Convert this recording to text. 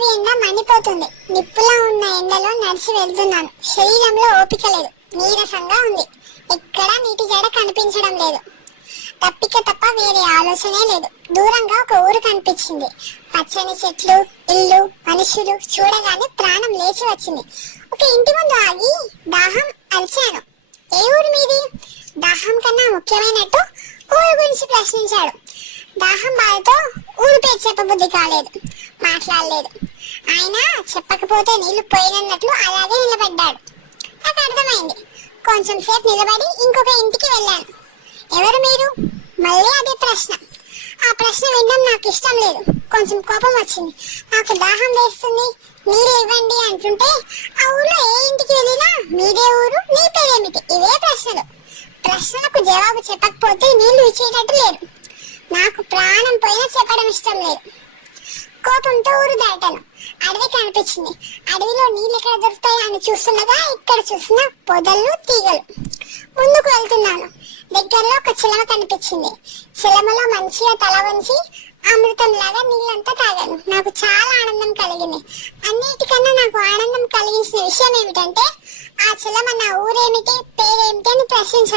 వేసవి ఎండ మండిపోతుంది. నిప్పులా ఉన్న ఎండలో నడిచి వెళ్తున్నాను. శరీరంలో ఓపిక లేదు, నీరసంగా ఉంది. ఎక్కడా నీటి జడ కనిపించడం లేదు. తప్పిక తప్ప వేరే ఆలోచనే లేదు. దూరంగా ఒక ఊరు కనిపించింది. పచ్చని చెట్లు, ఇల్లు, మనుషులు చూడగానే ప్రాణం లేచి వచ్చింది. ఒక ఇంటి ముందు ఆగి దాహం అరిచాను. ఏ ఊరు మీది? దాహం కన్నా ముఖ్యమైనట్టు ఊరు గురించి ప్రశ్నించాడు. దాహం బాధతో ఊరు పేరు చెప్పబుద్ధి కాలేదు, మాట్లాడలేదు. ఆయన చెప్పకపోతే నీళ్లు పోయినట్లు అలాగే నిలబడ్డాడు. నాకు అర్థమైంది. కొంచెం సేపు నిలబడి ఇంకొక ఇంటికి వెళ్ళాను. ఎవరు మీరు? మళ్ళీ అదే ప్రశ్న. ఆ ప్రశ్న వినడం నాకు ఇష్టం లేదు. కొంచెం కోపం వచ్చింది. నాకు దాహం వేస్తుంది, నీళ్ళు ఇవ్వండి అంటుంటే ఆ ఊర్లో ఏ ఇంటికి వెళ్ళినా మీదే ఊరు, నీ పేరేమిటి, ఇవే ప్రశ్నలు. ప్రశ్నలకు జవాబు చెప్పకపోతే నీళ్లు ఇచ్చేటట్టు లేరు. నాకు ప్రాణం పోయినా చెప్పడం ఇష్టం లేదు. కోపంతో ఊరు దాటాను. అడవి కనిపించింది. అడవిలో నీళ్ళు ఎక్కడ దొరుకుతాయి అని చూస్తుండగా ఇక్కడ చూసిన పొదలు, తీగలు. ముందుకు వెళ్తున్నాను. దగ్గరలో ఒక చిలమ కనిపించింది. చిలమలో మంచిగా తల వంచి అమృతం లాగా నీళ్ళంతా తాగాను. నాకు చాలా ఆనందం కలిగింది. అన్నిటికన్నా నాకు ఆనందం కలిగించిన విషయం ఏమిటంటే ఆ చిలమ నా ఊరేమిటి, పేరేమిటి అని ప్రశ్నించలేదు.